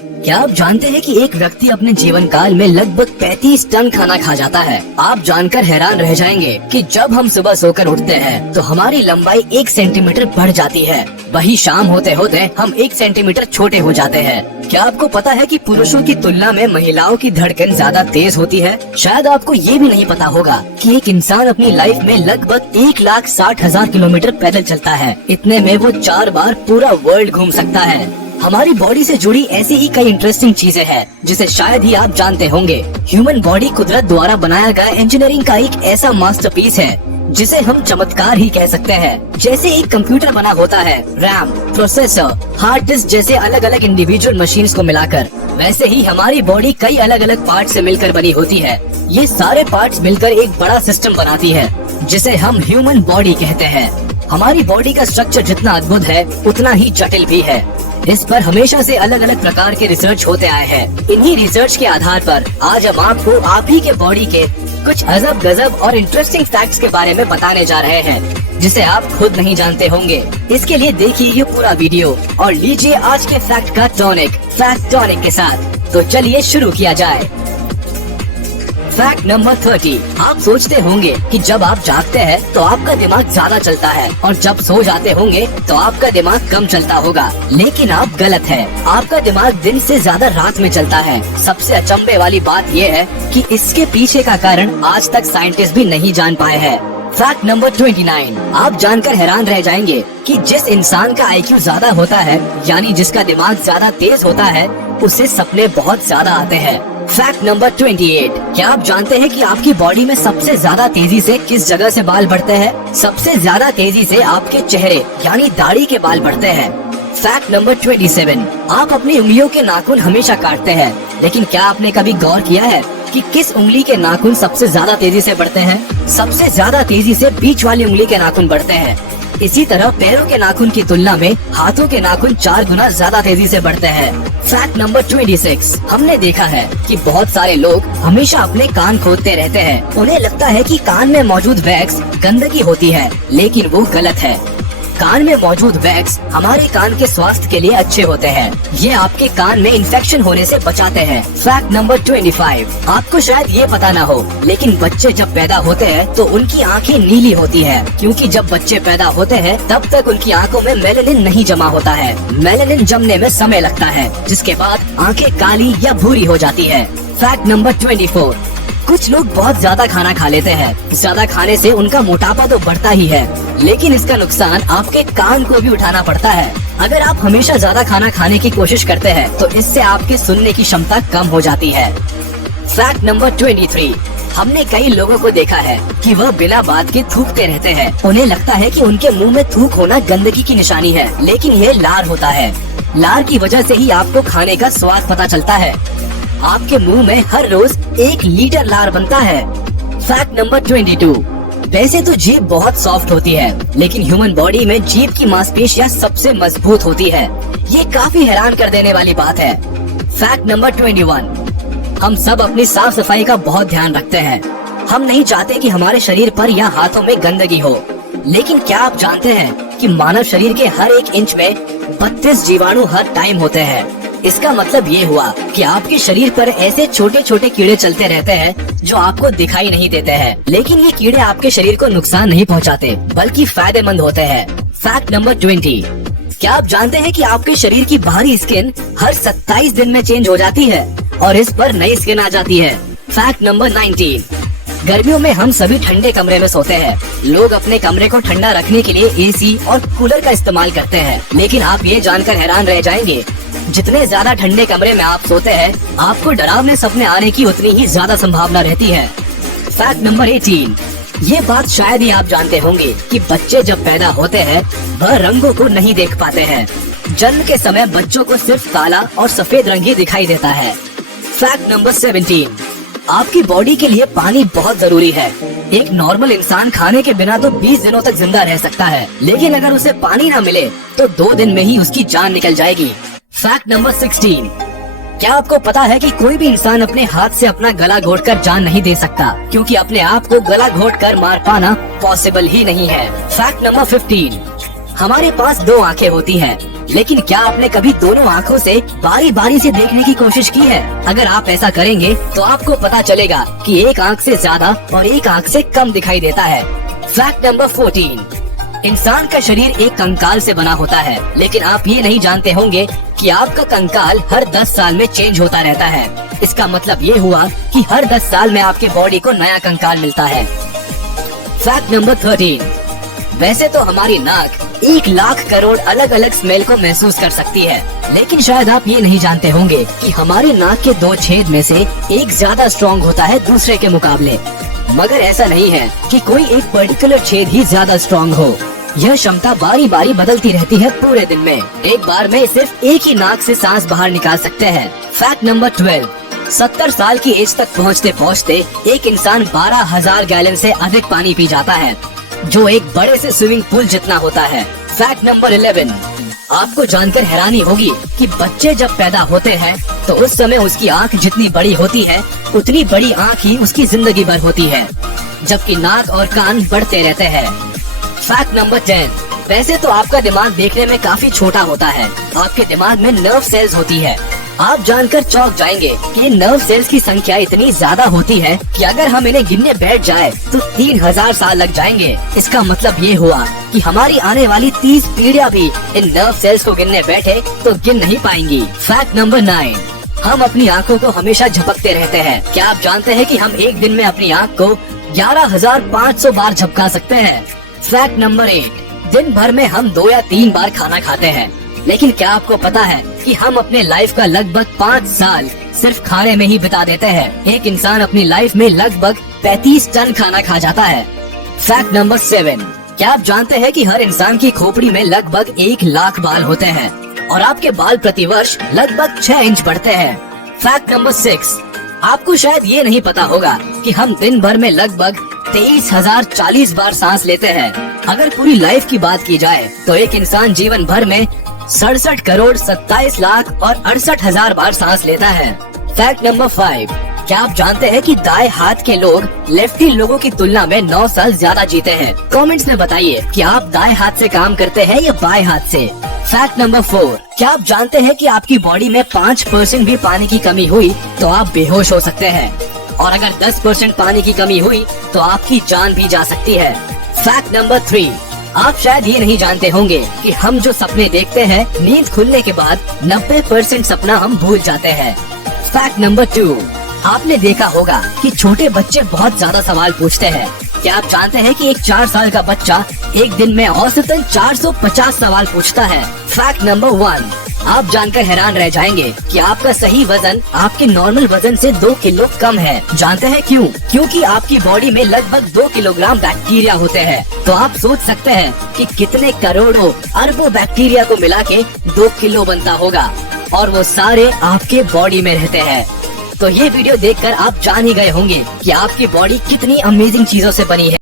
क्या आप जानते हैं कि एक व्यक्ति अपने जीवन काल में लगभग 35 टन खाना खा जाता है। आप जानकर हैरान रह जाएंगे कि जब हम सुबह सोकर उठते हैं तो हमारी लंबाई 1 सेंटीमीटर बढ़ जाती है, वही शाम होते होते हम 1 सेंटीमीटर छोटे हो जाते हैं। क्या आपको पता है कि पुरुषों की तुलना में महिलाओं की धड़कन ज्यादा तेज होती है? शायद आपको ये भी नहीं पता होगा कि एक इंसान अपनी लाइफ में लगभग 1,60,000 किलोमीटर पैदल चलता है। इतने में वो 4 बार पूरा वर्ल्ड घूम सकता है। हमारी बॉडी से जुड़ी ऐसी ही कई इंटरेस्टिंग चीजें हैं जिसे शायद ही आप जानते होंगे। ह्यूमन बॉडी कुदरत द्वारा बनाया गया इंजीनियरिंग का एक ऐसा मास्टरपीस है जिसे हम चमत्कार ही कह सकते हैं। जैसे एक कंप्यूटर बना होता है रैम, प्रोसेसर, हार्ड डिस्क जैसे अलग अलग इंडिविजुअल मशीन्स को मिलाकर, वैसे ही हमारी बॉडी कई अलग अलग पार्ट से मिलकर बनी होती है। ये सारे पार्ट्स मिलकर एक बड़ा सिस्टम बनाती है जिसे हम ह्यूमन बॉडी कहते हैं। हमारी बॉडी का स्ट्रक्चर जितना अद्भुत है उतना ही जटिल भी है। इस पर हमेशा से अलग अलग प्रकार के रिसर्च होते आए हैं। इन्हीं रिसर्च के आधार पर आज हम आपको आप ही के बॉडी के कुछ अजब गजब और इंटरेस्टिंग फैक्ट्स के बारे में बताने जा रहे हैं जिसे आप खुद नहीं जानते होंगे। इसके लिए देखिए ये पूरा वीडियो और लीजिए आज के फैक्ट का फैक्ट टॉनिक के साथ। तो चलिए शुरू किया जाए। Fact number 30। आप सोचते होंगे कि जब आप जागते हैं तो आपका दिमाग ज्यादा चलता है और जब सो जाते होंगे तो आपका दिमाग कम चलता होगा, लेकिन आप गलत हैं। आपका दिमाग दिन से ज्यादा रात में चलता है। सबसे अचंभे वाली बात यह है कि इसके पीछे का कारण आज तक साइंटिस्ट भी नहीं जान पाए हैं। Fact number 29। आप जानकर हैरान रह जाएंगे कि जिस इंसान का IQ ज्यादा होता है, यानी जिसका दिमाग ज्यादा तेज होता है, उसे सपने बहुत ज्यादा आते हैं। Fact number 28। क्या आप जानते हैं कि आपकी बॉडी में सबसे ज्यादा तेजी से किस जगह से बाल बढ़ते हैं? सबसे ज्यादा तेजी से आपके चेहरे यानी दाढ़ी के बाल बढ़ते हैं। Fact number 27। आप अपनी उंगलियों के नाखून हमेशा काटते हैं, लेकिन क्या आपने कभी गौर किया है कि किस उंगली के नाखून सबसे ज्यादा तेजी से बढ़ते हैं? सबसे ज्यादा तेजी से बीच वाली उंगली के नाखून बढ़ते हैं। इसी तरह पैरों के नाखून की तुलना में हाथों के नाखून 4 गुना ज्यादा तेजी से बढ़ते हैं। Fact number 26। हमने देखा है कि बहुत सारे लोग हमेशा अपने कान खोदते रहते हैं। उन्हें लगता है कि कान में मौजूद वैक्स गंदगी होती है, लेकिन वो गलत है। कान में मौजूद वैक्स हमारे कान के स्वास्थ्य के लिए अच्छे होते हैं। ये आपके कान में इन्फेक्शन होने से बचाते हैं। Fact number 25। आपको शायद ये पता ना हो, लेकिन बच्चे जब पैदा होते हैं तो उनकी आंखें नीली होती है, क्योंकि जब बच्चे पैदा होते हैं तब तक उनकी आंखों में मेलानिन नहीं जमा होता है। मेलानिन जमने में समय लगता है, जिसके बाद आंखें काली या भूरी हो जाती है। Fact number 24। कुछ लोग बहुत ज्यादा खाना खा लेते हैं। ज्यादा खाने से उनका मोटापा तो बढ़ता ही है, लेकिन इसका नुकसान आपके कान को भी उठाना पड़ता है। अगर आप हमेशा ज्यादा खाना खाने की कोशिश करते हैं तो इससे आपके सुनने की क्षमता कम हो जाती है। Fact number 23। हमने कई लोगों को देखा है कि वह बिना बात के थूकते रहते हैं। उन्हें लगता है कि उनके मुंह में थूक होना गंदगी की निशानी है, लेकिन ये लार होता है। लार की वजह से ही आपको खाने का स्वाद पता चलता है। आपके मुंह में हर रोज 1 लीटर लार बनता है। Fact number 22। वैसे तो जीभ बहुत सॉफ्ट होती है, लेकिन ह्यूमन बॉडी में जीभ की मांसपेशियां सबसे मजबूत होती है। ये काफी हैरान कर देने वाली बात है। Fact number 21। हम सब अपनी साफ सफाई का बहुत ध्यान रखते हैं। हम नहीं चाहते कि हमारे शरीर पर या हाथों में गंदगी हो, लेकिन क्या आप जानते हैं कि मानव शरीर के हर 1 इंच में 32 जीवाणु हर टाइम होते हैं। इसका मतलब ये हुआ कि आपके शरीर पर ऐसे छोटे छोटे कीड़े चलते रहते हैं जो आपको दिखाई नहीं देते हैं, लेकिन ये कीड़े आपके शरीर को नुकसान नहीं पहुंचाते, बल्कि फायदेमंद होते हैं। Fact number 20। क्या आप जानते हैं कि आपके शरीर की बाहरी स्किन हर 27 दिन में चेंज हो जाती है और इस पर नई स्किन आ जाती है। Fact number 19। गर्मियों में हम सभी ठंडे कमरे में सोते हैं। लोग अपने कमरे को ठंडा रखने के लिए AC और कूलर का इस्तेमाल करते हैं, लेकिन आप ये जानकर हैरान रह जाएंगे, जितने ज्यादा ठंडे कमरे में आप सोते हैं, आपको डरावने सपने आने की उतनी ही ज्यादा संभावना रहती है। Fact number 18। ये बात शायद ही आप जानते होंगे कि बच्चे जब पैदा होते हैं वह रंगों को नहीं देख पाते हैं। जन्म के समय बच्चों को सिर्फ काला और सफेद रंग ही दिखाई देता है। Fact number 17। आपकी बॉडी के लिए पानी बहुत जरूरी है। एक नॉर्मल इंसान खाने के बिना तो 20 दिनों तक जिंदा रह सकता है, लेकिन अगर उसे पानी ना मिले तो 2 दिन में ही उसकी जान निकल जाएगी। Fact number 16। क्या आपको पता है कि कोई भी इंसान अपने हाथ से अपना गला घोटकर जान नहीं दे सकता, क्योंकि अपने आप को गला घोटकर मार पाना पॉसिबल ही नहीं है। Fact number 15। हमारे पास दो आंखें होती हैं, लेकिन क्या आपने कभी दोनों आंखों से बारी बारी से देखने की कोशिश की है? अगर आप ऐसा करेंगे तो आपको पता चलेगा कि एक आंख से ज्यादा और एक आंख से कम दिखाई देता है। फैक्ट नंबर 14, इंसान का शरीर एक कंकाल से बना होता है, लेकिन आप ये नहीं जानते होंगे कि आपका कंकाल हर 10 साल में चेंज होता रहता है। इसका मतलब ये हुआ कि हर 10 साल में आपके बॉडी को नया कंकाल मिलता है। फैक्ट नंबर 13, वैसे तो हमारी नाक 1 लाख करोड़ अलग अलग स्मेल को महसूस कर सकती है, लेकिन शायद आप ये नहीं जानते होंगे कि हमारी नाक के 2 छेद में से एक ज्यादा स्ट्रॉन्ग होता है दूसरे के मुकाबले। मगर ऐसा नहीं है कि कोई एक पर्टिकुलर छेद ही ज्यादा स्ट्रॉन्ग हो। यह क्षमता बारी बारी बदलती रहती है पूरे दिन में। एक बार में सिर्फ एक ही नाक से सांस बाहर निकाल सकते हैं। फैक्ट नंबर 12, 70 साल की एज तक पहुँचते पहुँचते एक इंसान 12,000 गैलन से अधिक पानी पी जाता है, जो एक बड़े से स्विमिंग पूल जितना होता है। फैक्ट नंबर 11, आपको जानकर हैरानी होगी कि बच्चे जब पैदा होते हैं तो उस समय उसकी आंख जितनी बड़ी होती है उतनी बड़ी आंख ही उसकी जिंदगी भर होती है, जबकि नाक और कान बढ़ते रहते हैं। फैक्ट नंबर 10, वैसे तो आपका दिमाग देखने में काफी छोटा होता है। आपके दिमाग में नर्व सेल्स होती है। आप जानकर चौंक जाएंगे कि नर्व सेल्स की संख्या इतनी ज्यादा होती है कि अगर हम इन्हें गिनने बैठ जाए तो 3000 साल लग जाएंगे। इसका मतलब ये हुआ कि हमारी आने वाली 30 पीढ़ियां भी इन नर्व सेल्स को गिनने बैठे तो गिन नहीं पाएंगी। फैक्ट नंबर 9, हम अपनी आंखों को हमेशा झपकते रहते हैं। क्या आप जानते हैं कि हम एक दिन में अपनी आंख को 11,500 बार झपका सकते हैं? फैक्ट नंबर 8, दिन भर में हम 2 या 3 बार खाना खाते हैं, लेकिन क्या आपको पता है कि हम अपने लाइफ का लगभग 5 साल सिर्फ खाने में ही बिता देते हैं? एक इंसान अपनी लाइफ में लगभग 35 टन खाना खा जाता है। फैक्ट नंबर 7, क्या आप जानते हैं कि हर इंसान की खोपड़ी में लगभग 1 लाख बाल होते हैं और आपके बाल प्रतिवर्ष लगभग 6 इंच बढ़ते हैं। फैक्ट नंबर 6, आपको शायद ये नहीं पता होगा कि हम दिन भर में लगभग 23,040 बार सांस लेते हैं। अगर पूरी लाइफ की बात की जाए तो एक इंसान जीवन भर में 67 करोड़ 27 लाख और 68,000 बार सांस लेता है। फैक्ट नंबर 5, क्या आप जानते हैं कि दाएं हाथ के लोग लेफ्टी लोगों की तुलना में 9 साल ज्यादा जीते हैं? कमेंट्स में बताइए कि आप दाएं हाथ से काम करते हैं या बाएं हाथ से। फैक्ट नंबर 4, क्या आप जानते हैं कि आपकी बॉडी में 5% भी पानी की कमी हुई तो आप बेहोश हो सकते हैं, और अगर 10% पानी की कमी हुई तो आपकी जान भी जा सकती है। फैक्ट नंबर 3, आप शायद ये नहीं जानते होंगे कि हम जो सपने देखते हैं नींद खुलने के बाद 90% सपना हम भूल जाते हैं। फैक्ट नंबर 2, आपने देखा होगा कि छोटे बच्चे बहुत ज्यादा सवाल पूछते हैं। क्या आप जानते हैं कि एक 4 साल का बच्चा एक दिन में औसतन 450 सवाल पूछता है? फैक्ट नंबर 1, आप जानकर हैरान रह जाएंगे कि आपका सही वजन आपके नॉर्मल वजन से 2 किलो कम है। जानते हैं क्यों? क्योंकि आपकी बॉडी में लगभग 2 किलोग्राम बैक्टीरिया होते हैं। तो आप सोच सकते हैं कि कितने करोड़ों अरबों बैक्टीरिया को मिला के 2 किलो बनता होगा, और वो सारे आपके बॉडी में रहते हैं। तो ये वीडियो देखकर आप जान ही गए होंगे कि आपकी बॉडी कितनी अमेजिंग चीजों से बनी है।